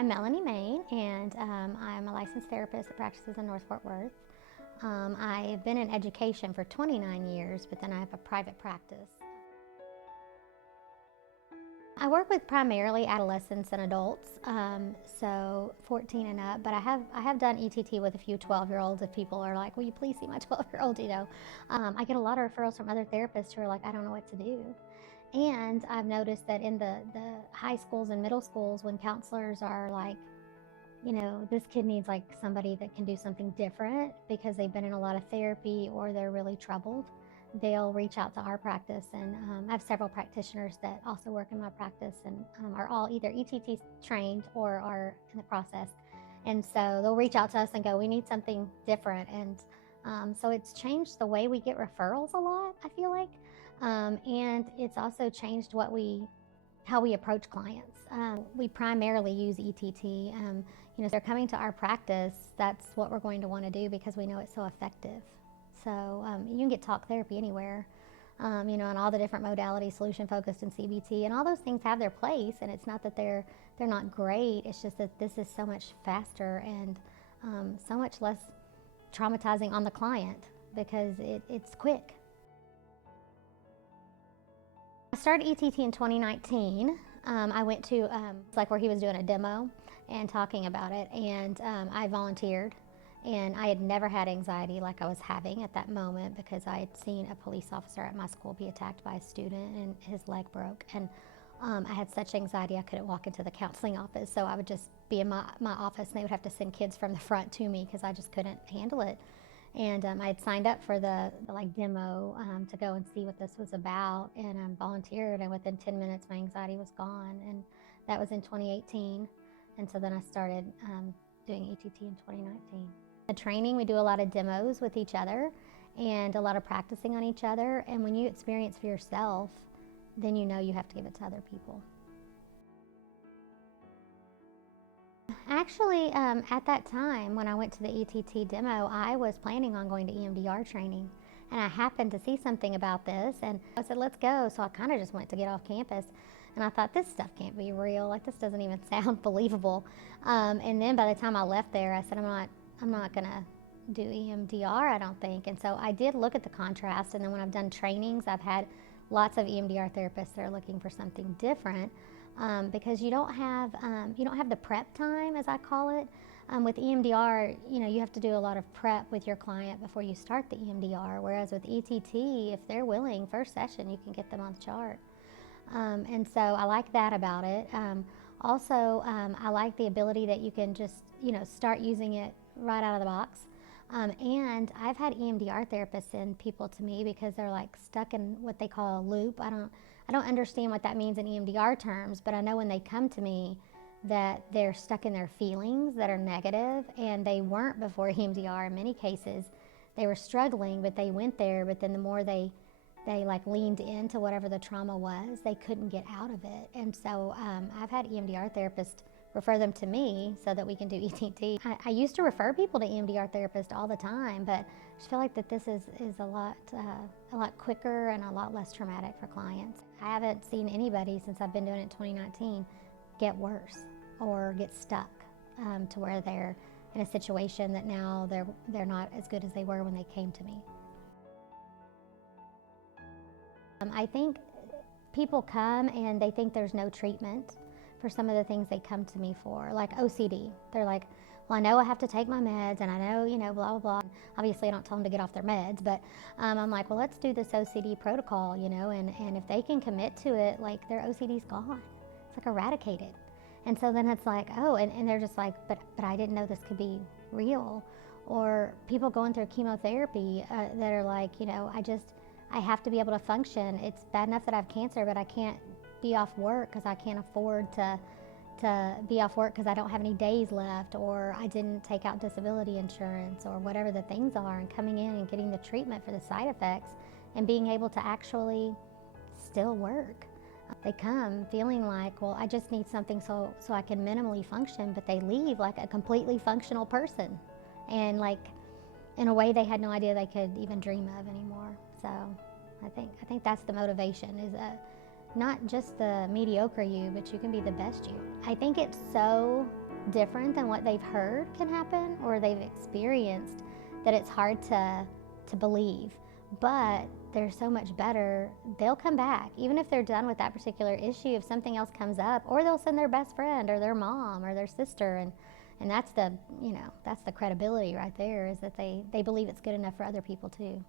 I'm Melanie Main, and I'm a licensed therapist that practices in North Fort Worth. I've been in education for 29 years, but then I have a private practice. I work with primarily adolescents and adults, so 14 and up, but I have done ETT with a few 12-year-olds if people are like, will you please see my 12-year-old, you know. I get a lot of referrals from other therapists who are like, I don't know what to do. And I've noticed that in the high schools and middle schools, when counselors are like, you know, this kid needs like somebody that can do something different because they've been in a lot of therapy or they're really troubled, they'll reach out to our practice. And I have several practitioners that also work in my practice and are all either ETT trained or are in the process. And so they'll reach out to us and go, we need something different. And so it's changed the way we get referrals a lot, I feel like. And it's also changed how we approach clients. We primarily use ETT. You know, if they're coming to our practice, that's what we're going to want to do because we know it's so effective. So you can get talk therapy anywhere, you know, and all the different modalities, solution focused and CBT, and all those things have their place. And it's not that they're not great. It's just that this is so much faster and so much less traumatizing on the client because it's quick. I started ETT in 2019. I went to like where he was doing a demo and talking about it, and I volunteered. And I had never had anxiety like I was having at that moment because I had seen a police officer at my school be attacked by a student and his leg broke. And I had such anxiety I couldn't walk into the counseling office, so I would just be in my office and they would have to send kids from the front to me because I just couldn't handle it. And I had signed up for the like demo to go and see what this was about, and volunteered, and within 10 minutes my anxiety was gone, and that was in 2018. And so then I started doing ETT in 2019. The training, we do a lot of demos with each other and a lot of practicing on each other, and when you experience for yourself, then you know you have to give it to other people. Actually, at that time when I went to the ETT demo, I was planning on going to EMDR training, and I happened to see something about this, and I said, let's go. So I kind of just went to get off campus, and I thought, this stuff can't be real. Like, this doesn't even sound believable. And then by the time I left there, I said, I'm not gonna do EMDR, I don't think. And so I did look at the contrast, and then when I've done trainings, I've had lots of EMDR therapists that are looking for something different. Because you don't have the prep time, as I call it. With EMDR, you know, you have to do a lot of prep with your client before you start the EMDR, whereas with ETT, if they're willing, first session, you can get them on the chart. And so I like that about it. Also, I like the ability that you can just, you know, start using it right out of the box. And I've had EMDR therapists send people to me because they're like stuck in what they call a loop. I don't understand what that means in EMDR terms, but I know when they come to me that they're stuck in their feelings that are negative, and they weren't before EMDR in many cases. They were struggling, but they went there, but then the more they like leaned into whatever the trauma was, they couldn't get out of it. And so I've had EMDR therapists refer them to me so that we can do ETT. I used to refer people to EMDR therapists all the time, but I just feel like that this is a lot quicker and a lot less traumatic for clients. I haven't seen anybody since I've been doing it in 2019 get worse or get stuck to where they're in a situation that now they're not as good as they were when they came to me. I think people come and they think there's no treatment for some of the things they come to me for, like OCD. They're like, well, I know I have to take my meds, and I know, you know, blah, blah, blah. Obviously, I don't tell them to get off their meds, but I'm like, well, let's do this OCD protocol, you know, and if they can commit to it, like, their OCD's gone. It's like eradicated. And so then it's like, oh, and they're just like, but I didn't know this could be real. Or people going through chemotherapy that are like, you know, I have to be able to function. It's bad enough that I have cancer, but I can't be off work because I can't afford to be off work because I don't have any days left, or I didn't take out disability insurance, or whatever the things are, and coming in and getting the treatment for the side effects and being able to actually still work. They come feeling like, well, I just need something so I can minimally function, but they leave like a completely functional person, and like in a way they had no idea they could even dream of anymore. So I think that's the motivation, is not just the mediocre you, but you can be the best you. I think it's so different than what they've heard can happen or they've experienced, that it's hard to believe. But they're so much better. They'll come back. Even if they're done with that particular issue, if something else comes up, or they'll send their best friend or their mom or their sister, and that's the, that's the credibility right there, is that they believe it's good enough for other people too.